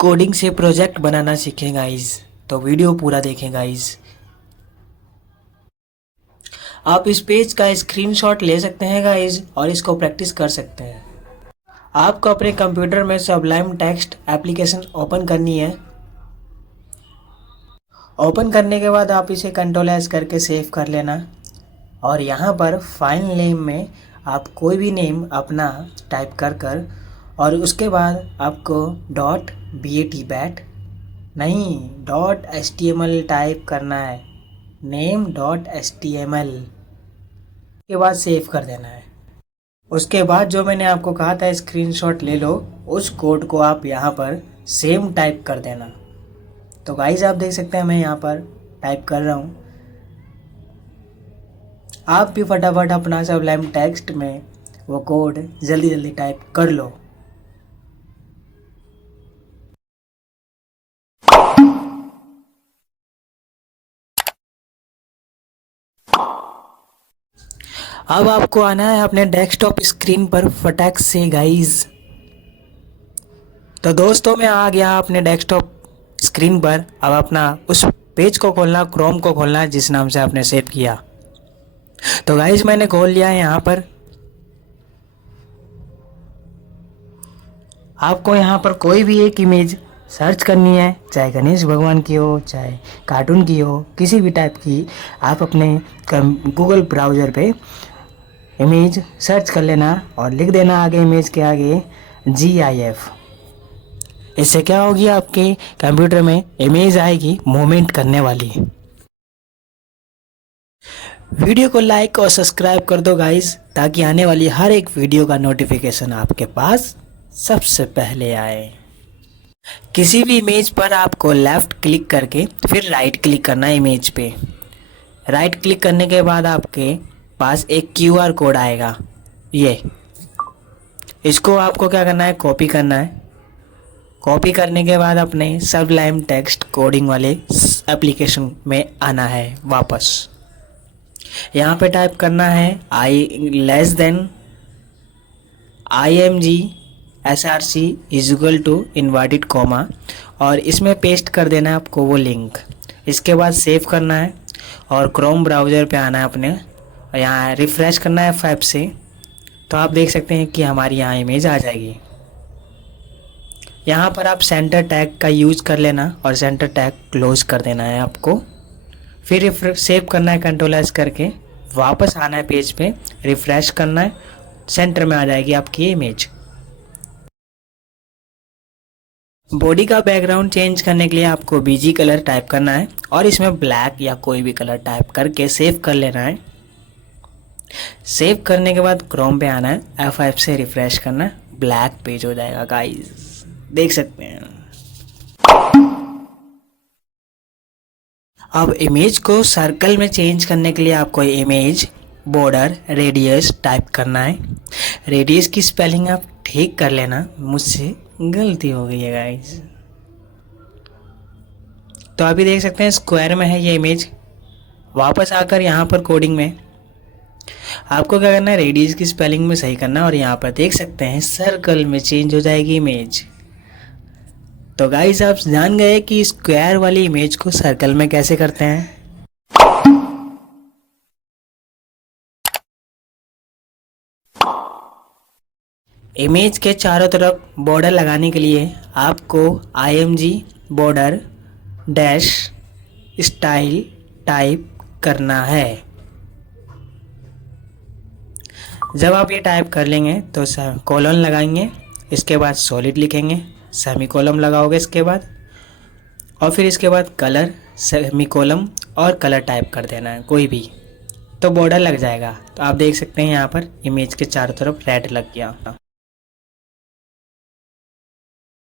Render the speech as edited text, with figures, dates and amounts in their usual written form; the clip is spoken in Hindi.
कोडिंग से प्रोजेक्ट बनाना सीखें गाइस, तो वीडियो पूरा देखें गाइस। आप इस पेज का स्क्रीनशॉट ले सकते हैं गाइस और इसको प्रैक्टिस कर सकते हैं। आपको अपने कंप्यूटर में सबलाइम टेक्स्ट एप्लीकेशन ओपन करनी है। ओपन करने के बाद आप इसे कंट्रोल एस करके सेव कर लेना और यहाँ पर फाइल नेम में आप कोई भी नेम अपना टाइप कर और उसके बाद आपको .bat नहीं .html टाइप करना है, name.html के बाद सेव कर देना है। उसके बाद जो मैंने आपको कहा था स्क्रीनशॉट ले लो, उस कोड को आप यहाँ पर सेम टाइप कर देना। तो गाइस आप देख सकते हैं मैं यहाँ पर टाइप कर रहा हूँ। आप भी फटाफट अपना सबलाइम टेक्स्ट में वो कोड जल्दी जल्दी टाइप कर लो। अब आपको आना है अपने डेस्कटॉप स्क्रीन पर फटाक से गाइस। तो दोस्तों मैं आ गया अपने डेस्कटॉप स्क्रीन पर। अब अपना उस पेज को खोलना, क्रोम को खोलना है जिस नाम से आपने सेव किया। तो गाइस मैंने खोल लिया है। यहाँ पर आपको यहाँ पर कोई भी एक इमेज सर्च करनी है, चाहे गणेश भगवान की हो, चाहे कार्टून की हो, किसी भी टाइप की। आप अपने गूगल ब्राउज़र पे इमेज सर्च कर लेना और लिख देना आगे इमेज के आगे GIF। इससे क्या होगी, आपके कंप्यूटर में इमेज आएगी मूवमेंट करने वाली। वीडियो को लाइक और सब्सक्राइब कर दो गाइस, ताकि आने वाली हर एक वीडियो का नोटिफिकेशन आपके पास सबसे पहले आए। किसी भी इमेज पर आपको लेफ़्ट क्लिक करके फिर राइट क्लिक करना है इमेज पे। राइट क्लिक करने के बाद आपके पास एक QR कोड आएगा। ये इसको आपको क्या करना है, कॉपी करना है। कॉपी करने के बाद अपने सबलाइम टेक्स्ट कोडिंग वाले एप्लीकेशन में आना है वापस। यहाँ पे टाइप करना है IMG SRC = इन्वर्टेड कॉमा और इसमें पेस्ट कर देना है आपको वो लिंक। इसके बाद सेव करना है और क्रोम ब्राउज़र पे आना है अपने, यहाँ रिफ़्रेश करना है F5 से। तो आप देख सकते हैं कि हमारी यहाँ इमेज आ जाएगी। यहाँ पर आप सेंटर टैग का यूज़ कर लेना और सेंटर टैग क्लोज कर देना है आपको। फिर सेव करना है कंट्रोल एस करके, वापस आना है पेज पे, रिफ़्रेश करना है, सेंटर में आ जाएगी आपकी इमेज। बॉडी का बैकग्राउंड चेंज करने के लिए आपको BG कलर टाइप करना है और इसमें ब्लैक या कोई भी कलर टाइप करके सेव कर लेना है। सेव करने के बाद क्रोम पे आना है, F5 से रिफ़्रेश करना है, ब्लैक पेज हो जाएगा गाइस, देख सकते हैं। अब इमेज को सर्कल में चेंज करने के लिए आपको इमेज बॉर्डर रेडियस टाइप करना है। रेडियस की स्पेलिंग आप ठीक कर लेना, मुझसे गलती हो गई है गाइस। तो अभी देख सकते हैं स्क्वायर में है ये इमेज। वापस आकर यहाँ पर कोडिंग में आपको क्या करना है, रेडियस की स्पेलिंग में सही करना और यहाँ पर देख सकते हैं सर्कल में चेंज हो जाएगी इमेज। तो गाइस आप जान गए कि स्क्वायर वाली इमेज को सर्कल में कैसे करते हैं। इमेज के चारों तरफ बॉर्डर लगाने के लिए आपको IMG border dash style type करना है। जब आप ये टाइप कर लेंगे तो कोलन लगाएंगे, इसके बाद सॉलिड लिखेंगे, सेमीकोलन लगाओगे इसके बाद, और फिर इसके बाद कलर सेमीकोलन और कलर टाइप कर देना है कोई भी, तो बॉर्डर लग जाएगा। तो आप देख सकते हैं यहाँ पर इमेज के चारों तरफ रेड लग गया।